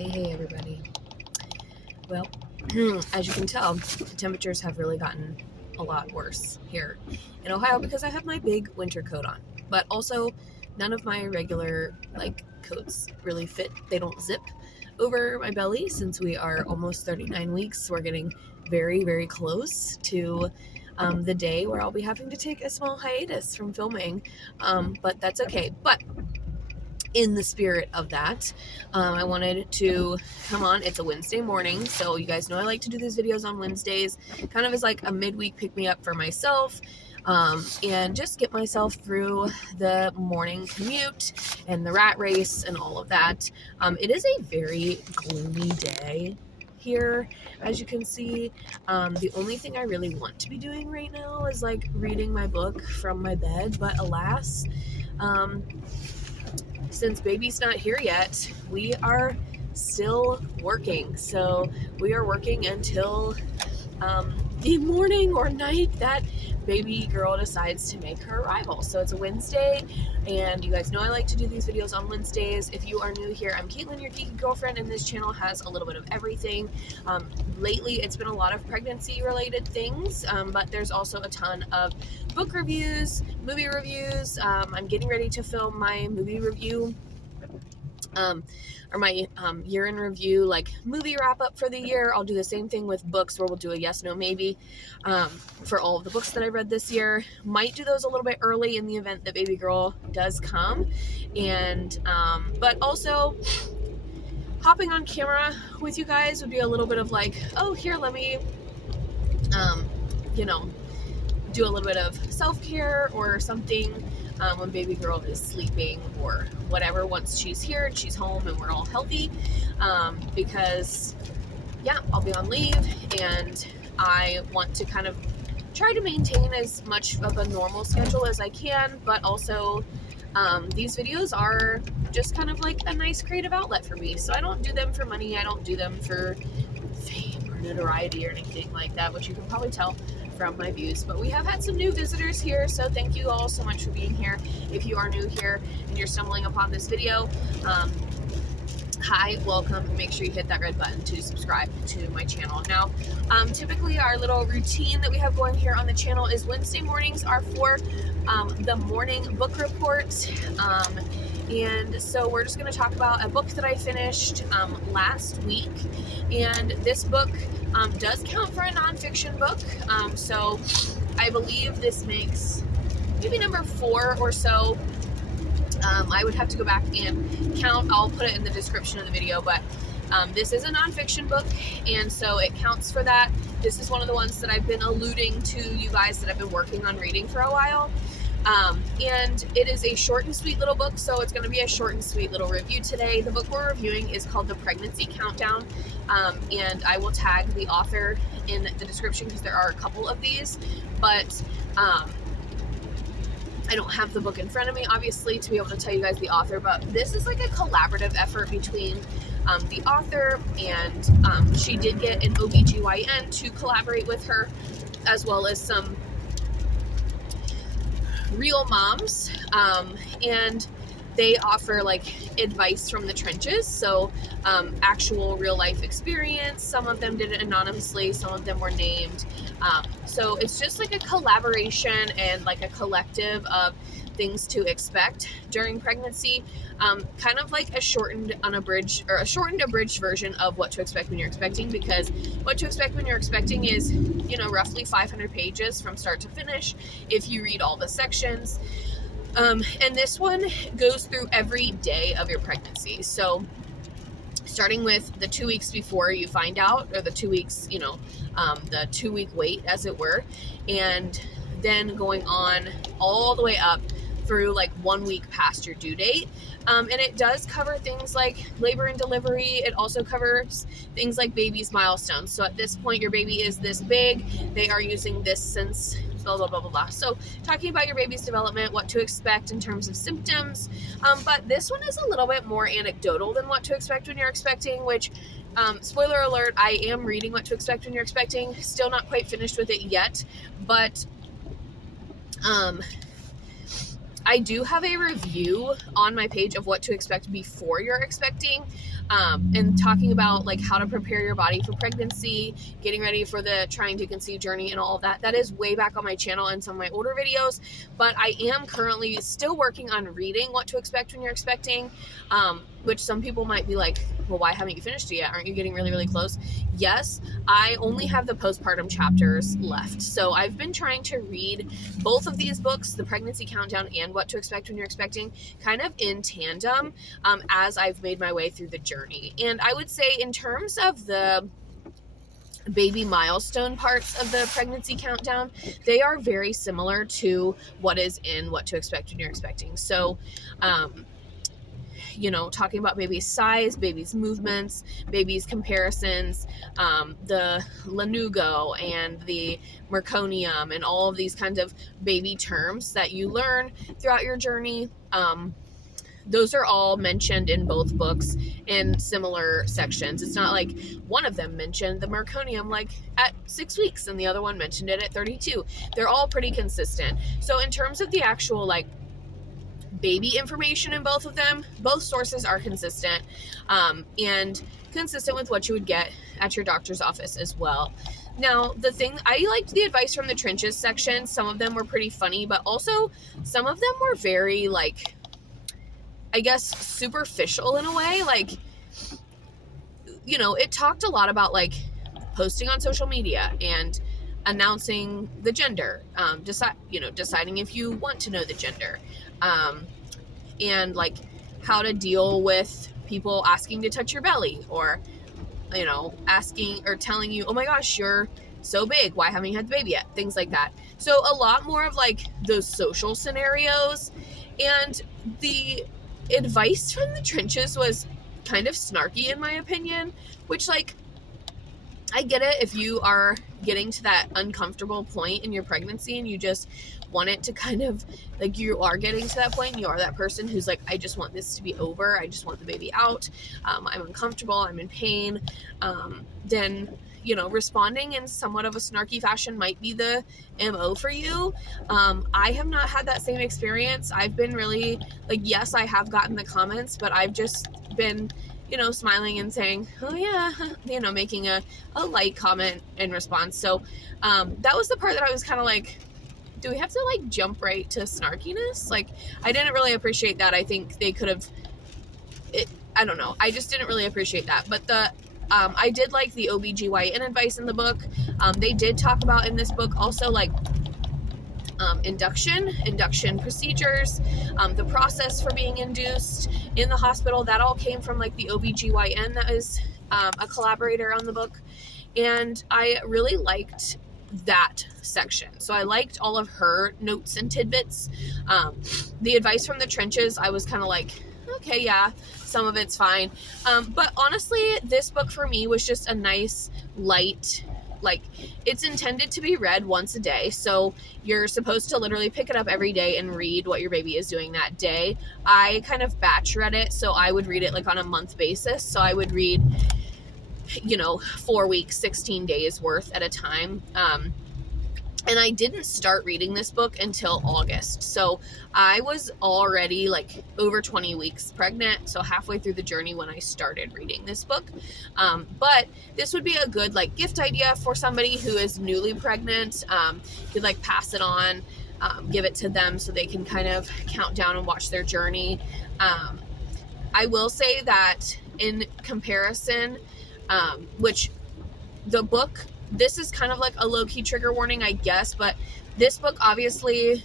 Hey everybody. Well, as you can tell, the temperatures have really gotten a lot worse here in Ohio because I have my big winter coat on. But also, none of my regular coats really fit. They don't zip over my belly since we are almost 39 weeks. So we're getting very, very close to the day where I'll be having to take a small hiatus from filming. But that's okay. But in the spirit of that, I wanted to come on. It's a Wednesday morning, so you guys know I like to do these videos on Wednesdays, kind of as like a midweek pick-me-up for myself, and just get myself through the morning commute and the rat race and all of that. It is a very gloomy day here, as you can see. The only thing I really want to be doing right now is like reading my book from my bed, but alas, since baby's not here yet, we are still working. So we are working until the morning or night that baby girl decides to make her arrival. So it's a Wednesday, and you guys know I like to do these videos on Wednesdays. If you are new here, I'm Caitlin, your geeky girlfriend, and this channel has a little bit of everything. Lately, it's been a lot of pregnancy related things, but there's also a ton of book reviews, movie reviews. I'm getting ready to film my movie review, or my year in review, like movie wrap up for the year. I'll do the same thing with books where we'll do a yes, no, maybe for all of the books that I read this year. Might do those a little bit early in the event that baby girl does come. And but also hopping on camera with you guys would be a little bit of like, oh, here, let me you know, do a little bit of self-care or something when baby girl is sleeping or whatever, once she's here and she's home and we're all healthy, because yeah, I'll be on leave and I want to kind of try to maintain as much of a normal schedule as I can, but also these videos are just kind of like a nice creative outlet for me. So I don't do them for money, I don't do them for fame or notoriety or anything like that, which you can probably tell from my views. But we have had some new visitors here, so thank you all so much for being here. If you are new here and you're stumbling upon this video, hi, welcome. Make sure you hit that red button to subscribe to my channel. Now, typically our little routine that we have going here on the channel is Wednesday mornings are for the morning book report. And so we're just going to talk about a book that I finished last week. And this book does count for a nonfiction book. So I believe this makes maybe number 4 or so. I would have to go back and count. I'll put it in the description of the video, but this is a nonfiction book, and so it counts for that. This is one of the ones that I've been alluding to you guys that I've been working on reading for a while. And it is a short and sweet little book, so it's going to be a short and sweet little review today. The book we're reviewing is called The Pregnancy Countdown, and I will tag the author in the description because there are a couple of these, but I don't have the book in front of me, obviously, to be able to tell you guys the author, but this is like a collaborative effort between the author and she did get an OBGYN to collaborate with her, as well as some real moms, and they offer like advice from the trenches, so actual real life experience. Some of them did it anonymously, some of them were named, so it's just like a collaboration and like a collective of things to expect during pregnancy, kind of like a shortened unabridged or a shortened abridged version of What to Expect When You're Expecting, because What to Expect When You're Expecting is, you know, roughly 500 pages from start to finish if you read all the sections. And this one goes through every day of your pregnancy. So starting with the 2 weeks before you find out, or the 2 weeks, you know, the 2 week wait, as it were, and then going on all the way up through like 1 week past your due date. And it does cover things like labor and delivery. It also covers things like baby's milestones. So at this point, your baby is this big. They are using this since blah, blah, blah, blah, blah. So talking about your baby's development, what to expect in terms of symptoms. But this one is a little bit more anecdotal than What to Expect When You're Expecting, which, spoiler alert, I am reading What to Expect When You're Expecting. Still not quite finished with it yet, but I do have a review on my page of What to Expect Before You're Expecting. and talking about like how to prepare your body for pregnancy, getting ready for the trying to conceive journey and all of that. That is way back on my channel and some of my older videos, but I am currently still working on reading What to Expect When You're Expecting, which some people might be like, well, why haven't you finished it yet? Aren't you getting really, really close? Yes, I only have the postpartum chapters left. So I've been trying to read both of these books, The Pregnancy Countdown and What to Expect When You're Expecting, kind of in tandem as I've made my way through the journey. And I would say in terms of the baby milestone parts of the pregnancy countdown, they are very similar to what is in What to Expect When You're Expecting. So, talking about baby's size, baby's movements, baby's comparisons, the lanugo and the meconium, and all of these kinds of baby terms that you learn throughout your journey. Those are all mentioned in both books in similar sections. It's not like one of them mentioned the meconium like at 6 weeks and the other one mentioned it at 32. They're all pretty consistent. So in terms of the actual like baby information in both of them, both sources are consistent and consistent with what you would get at your doctor's office as well. Now, the thing, I liked the advice from the trenches section. Some of them were pretty funny, but also some of them were very like, I guess, superficial in a way. Like, it talked a lot about like posting on social media and announcing the gender, deciding if you want to know the gender, and like how to deal with people asking to touch your belly, or asking or telling you, oh my gosh, you're so big, why haven't you had the baby yet? Things like that. So a lot more of like those social scenarios. And the advice from the trenches was kind of snarky in my opinion, which like, I get it if you are getting to that uncomfortable point in your pregnancy and you just want it to kind of like, you are getting to that point and you are that person who's like, I just want this to be over, I just want the baby out, I'm uncomfortable, I'm in pain, then responding in somewhat of a snarky fashion might be the MO for you. I have not had that same experience. I've been really like, yes, I have gotten the comments, but I've just been smiling and saying, oh yeah, making a light comment in response. So that was the part that I was kind of like, do we have to like jump right to snarkiness? Like, I didn't really appreciate that. I think they could have, I don't know. I just didn't really appreciate that. But I did like the OBGYN advice in the book. They did talk about in this book also like induction procedures, the process for being induced in the hospital. That all came from like the OBGYN that is a collaborator on the book. And I really liked that section. So I liked all of her notes and tidbits. The advice from the trenches, I was kind of like, okay, yeah, some of it's fine. But honestly, this book for me was just a nice, light, like, it's intended to be read once a day. So you're supposed to literally pick it up every day and read what your baby is doing that day. I kind of batch read it. So I would read it like on a month basis. So I would read 4 weeks, 16 days worth at a time. And I didn't start reading this book until August. So I was already like over 20 weeks pregnant. So halfway through the journey when I started reading this book. But this would be a good like gift idea for somebody who is newly pregnant. You could like pass it on, give it to them so they can kind of count down and watch their journey. I will say that in comparison, which the book, this is kind of like a low-key trigger warning, I guess, but this book obviously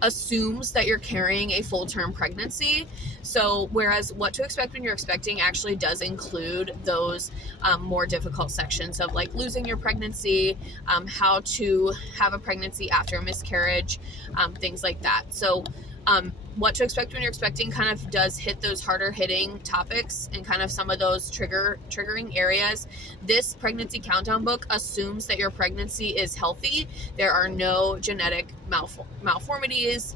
assumes that you're carrying a full-term pregnancy. So whereas What to Expect When You're Expecting actually does include those more difficult sections of like losing your pregnancy, how to have a pregnancy after a miscarriage, things like that. So What to Expect When You're Expecting kind of does hit those harder hitting topics and kind of some of those triggering areas. This pregnancy countdown book assumes that your pregnancy is healthy. There are no genetic malformities,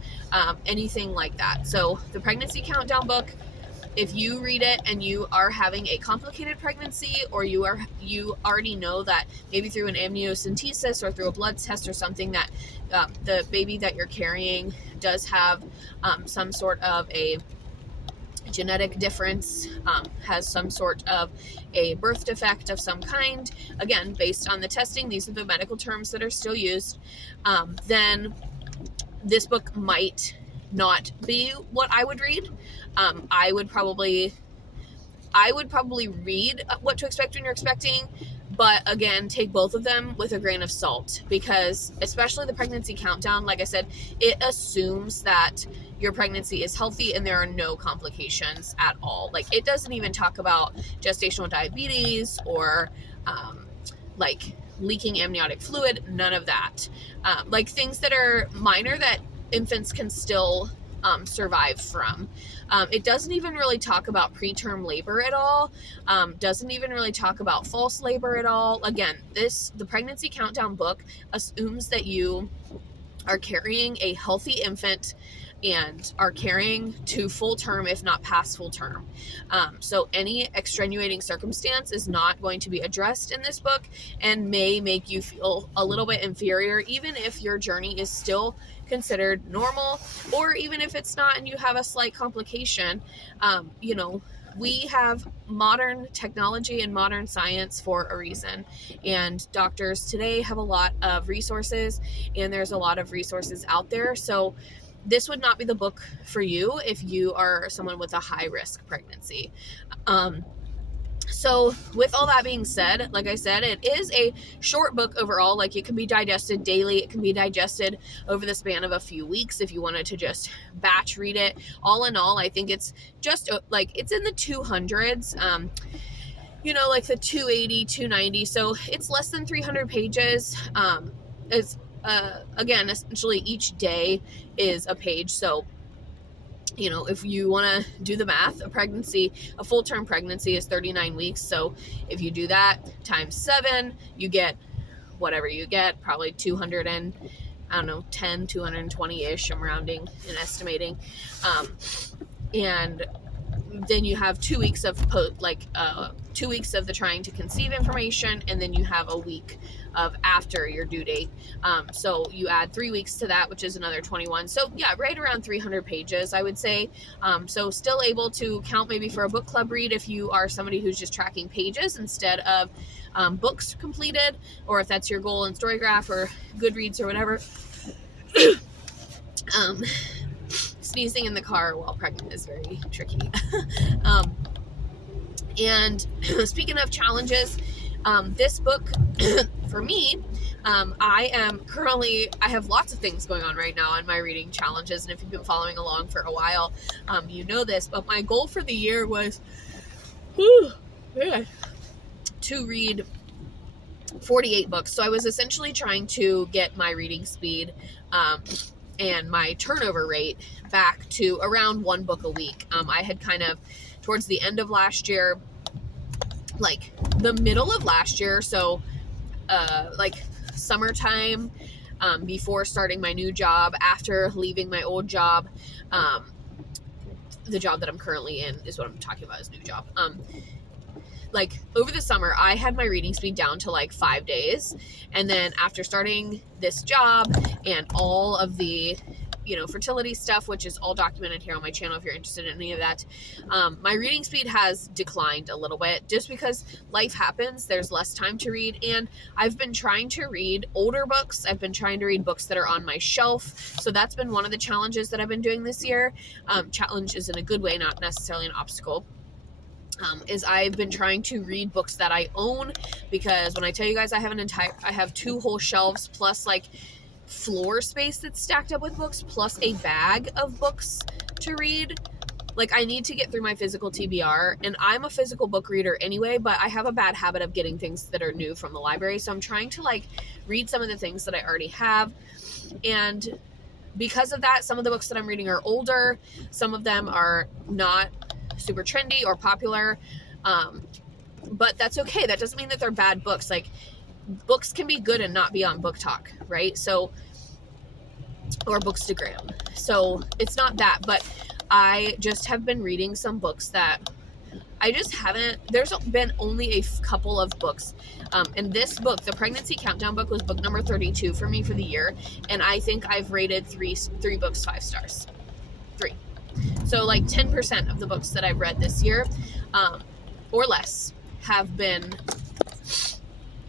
anything like that. So the pregnancy countdown book, if you read it and you are having a complicated pregnancy, or you already know that maybe through an amniocentesis or through a blood test or something that the baby that you're carrying does have some sort of a genetic difference, has some sort of a birth defect of some kind, again, based on the testing, these are the medical terms that are still used, then this book might not be what I would read. I would probably read What to Expect When You're Expecting, but again, take both of them with a grain of salt, because especially the pregnancy countdown, like I said, it assumes that your pregnancy is healthy and there are no complications at all. Like, it doesn't even talk about gestational diabetes or like leaking amniotic fluid, none of that. Like things that are minor that infants can still survive from. It doesn't even really talk about preterm labor at all. Doesn't even really talk about false labor at all. Again, the pregnancy countdown book assumes that you are carrying a healthy infant and are carrying to full term, if not past full term. So any extenuating circumstance is not going to be addressed in this book and may make you feel a little bit inferior, even if your journey is still considered normal, or even if it's not and you have a slight complication. We have modern technology and modern science for a reason, and doctors today have a lot of resources, and there's a lot of resources out there. So this would not be the book for you if you are someone with a high risk pregnancy. So with all that being said, like I said, it is a short book overall. Like, it can be digested daily. It can be digested over the span of a few weeks if you wanted to just batch read it. All in all, I think it's just like, it's in the 200s, like the 280, 290. So it's less than 300 pages. It's, again, essentially each day is a page. So, if you want to do the math, a full-term pregnancy is 39 weeks. So if you do that times 7, you get whatever you get, probably 210, 220-ish, I'm rounding and estimating. And then you have 2 weeks of 2 weeks of the trying to conceive information, and then you have a week of after your due date. So you add 3 weeks to that, which is another 21. So yeah, right around 300 pages, I would say. So still able to count maybe for a book club read if you are somebody who's just tracking pages instead of books completed, or if that's your goal in Storygraph or Goodreads or whatever. Sneezing in the car while pregnant is very tricky. And speaking of challenges, this book, for me, I have lots of things going on right now on my reading challenges, and if you've been following along for a while, you know this, but my goal for the year was to read 48 books. So I was essentially trying to get my reading speed and my turnover rate back to around 1 book a week. I had kind of, towards the end of last year, like the middle of last year, so like summertime, before starting my new job, after leaving my old job, the job that I'm currently in is what I'm talking about, is new job. Like over the summer, I had my reading speed down to like 5 days. And then after starting this job and all of the, fertility stuff, which is all documented here on my channel if you're interested in any of that, my reading speed has declined a little bit just because life happens. There's less time to read. And I've been trying to read older books. I've been trying to read books that are on my shelf. So that's been one of the challenges that I've been doing this year. Challenge is in a good way, not necessarily an obstacle. Is I've been trying to read books that I own, because when I tell you guys I have 2 whole shelves plus like floor space that's stacked up with books plus a bag of books to read. Like, I need to get through my physical TBR, and I'm a physical book reader anyway, but I have a bad habit of getting things that are new from the library. So I'm trying to like read some of the things that I already have. And because of that, some of the books that I'm reading are older. Some of them are not super trendy or popular, but that's okay. That doesn't mean that they're bad books. Like, books can be good and not be on Book Talk, right? So, or Bookstagram. So it's not that, but I just have been reading some books that I just haven't. There's been only a couple of books, and this book, the Pregnancy Countdown book, was book number 32 for me for the year, and I think I've rated three books 5 stars. 3. So like 10% of the books that I've read this year, or less, have been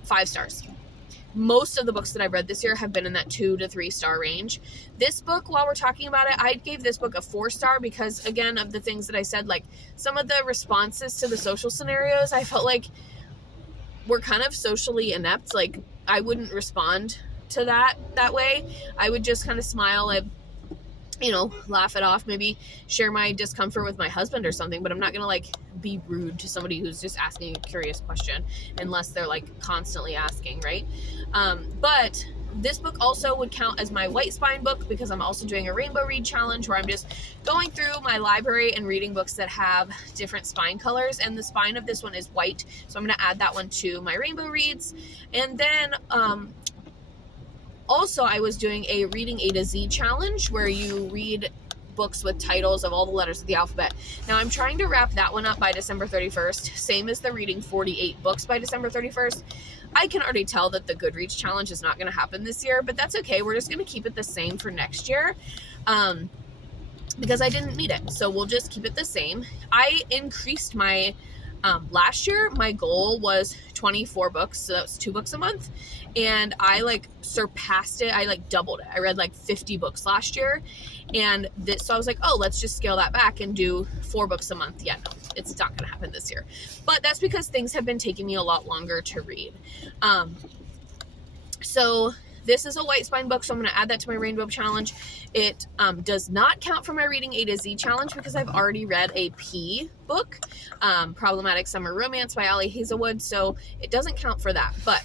5 stars. Most of the books that I've read this year have been in that 2 to 3 star range. This book, while we're talking about it, I gave this book a 4 star because, again, of the things that I said, like some of the responses to the social scenarios, I felt like were kind of socially inept. Like I wouldn't respond to that way. I would just kind of smile and, you know, laugh it off, maybe share my discomfort with my husband or something, but I'm not gonna like be rude to somebody who's just asking a curious question unless they're like constantly asking, right? But this book also would count as my white spine book because I'm also doing a rainbow read challenge where I'm just going through my library and reading books that have different spine colors, and the spine of this one is white, so I'm going to add that one to my rainbow reads. And then also, I was doing a reading A to Z challenge where you read books with titles of all the letters of the alphabet. Now, I'm trying to wrap that one up by December 31st, same as the reading 48 books by December 31st. I can already tell that the Goodreads challenge is not going to happen this year, but that's okay. We're just going to keep it the same for next year. Because I didn't meet it. So we'll just keep it the same. I increased my, last year, my goal was 24 books. So that was 2 books a month. And I like surpassed it. I like doubled it. I read like 50 books last year. And so I was like, oh, let's just scale that back and do 4 books a month. Yeah, no, it's not going to happen this year. But that's because things have been taking me a lot longer to read. So this is a white spine book, so I'm going to add that to my rainbow challenge. It does not count for my reading A to Z challenge because I've already read a P book, Problematic Summer Romance by Ali Hazelwood, so it doesn't count for that. But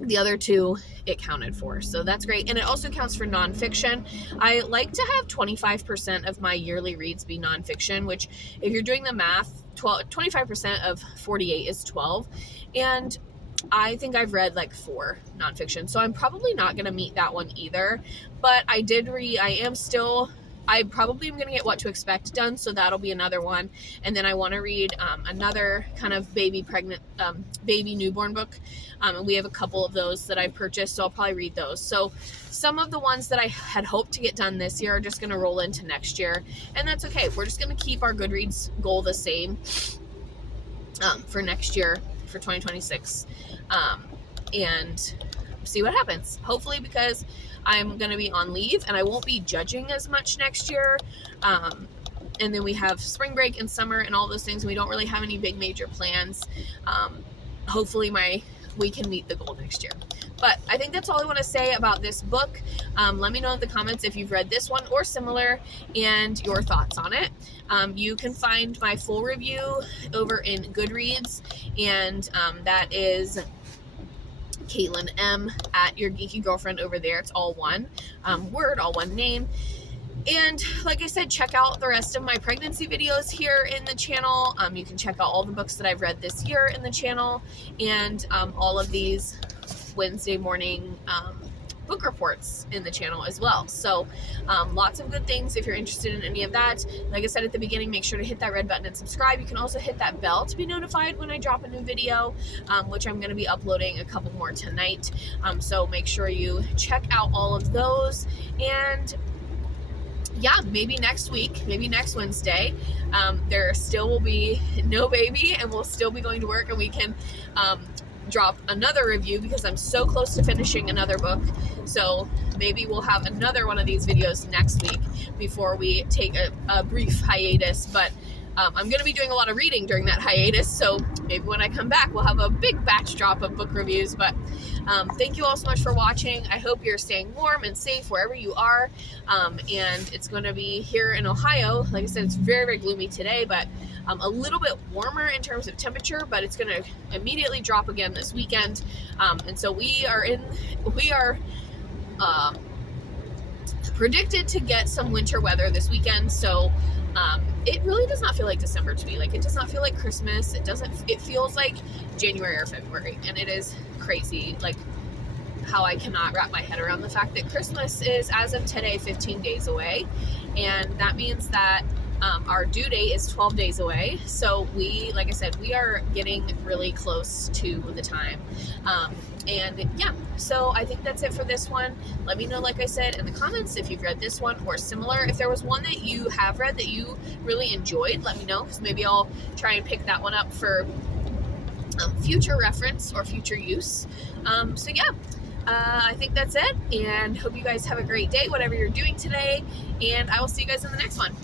the other 2 it counted for, so that's great. And it also counts for nonfiction. I like to have 25% of my yearly reads be nonfiction, which if you're doing the math, 25% of 48 is 12. And I think I've read like 4 nonfiction, so I'm probably not going to meet that one either. But I did read, I probably am going to get What to Expect done, so that'll be another one. And then I want to read another kind of baby newborn book. And we have a couple of those that I purchased, so I'll probably read those. So some of the ones that I had hoped to get done this year are just going to roll into next year, and that's okay. We're just going to keep our Goodreads goal the same for next year, for 2026, and see what happens. Hopefully, because I'm going to be on leave and I won't be judging as much next year. And then we have spring break and summer and all those things. We don't really have any big major plans. Hopefully we can meet the goal next year. But I think that's all I want to say about this book. Let me know in the comments if you've read this one or similar and your thoughts on it. You can find my full review over in Goodreads, and that is Caitlin M at Your Geeky Girlfriend over there. It's all one word, all one name. And like I said, check out the rest of my pregnancy videos here in the channel. You can check out all the books that I've read this year in the channel, and all of these Wednesday morning book reports in the channel as well. So lots of good things if you're interested in any of that. Like I said at the beginning, make sure to hit that red button and subscribe. You can also hit that bell to be notified when I drop a new video, which I'm going to be uploading a couple more tonight. So make sure you check out all of those. And yeah, maybe next week, maybe next Wednesday, there still will be no baby and we'll still be going to work, and we can drop another review because I'm so close to finishing another book. So maybe we'll have another one of these videos next week before we take a brief hiatus. But I'm going to be doing a lot of reading during that hiatus, so maybe when I come back we'll have a big batch drop of book reviews. But thank you all so much for watching. I hope you're staying warm and safe wherever you are, and it's going to be here in Ohio. Like I said, it's very, very gloomy today, but a little bit warmer in terms of temperature, but it's going to immediately drop again this weekend. And so we are predicted to get some winter weather this weekend. So it really does not feel like December to me. Like, it does not feel like Christmas. It feels like January or February, and it is crazy, like how I cannot wrap my head around the fact that Christmas is, as of today, 15 days away. And that means that Our due date is 12 days away. So like I said, we are getting really close to the time. And yeah, so I think that's it for this one. Let me know, like I said, in the comments if you've read this one or similar. If there was one that you have read that you really enjoyed, let me know, because maybe I'll try and pick that one up for future reference or future use. So yeah, I think that's it, and hope you guys have a great day, whatever you're doing today, and I will see you guys in the next one.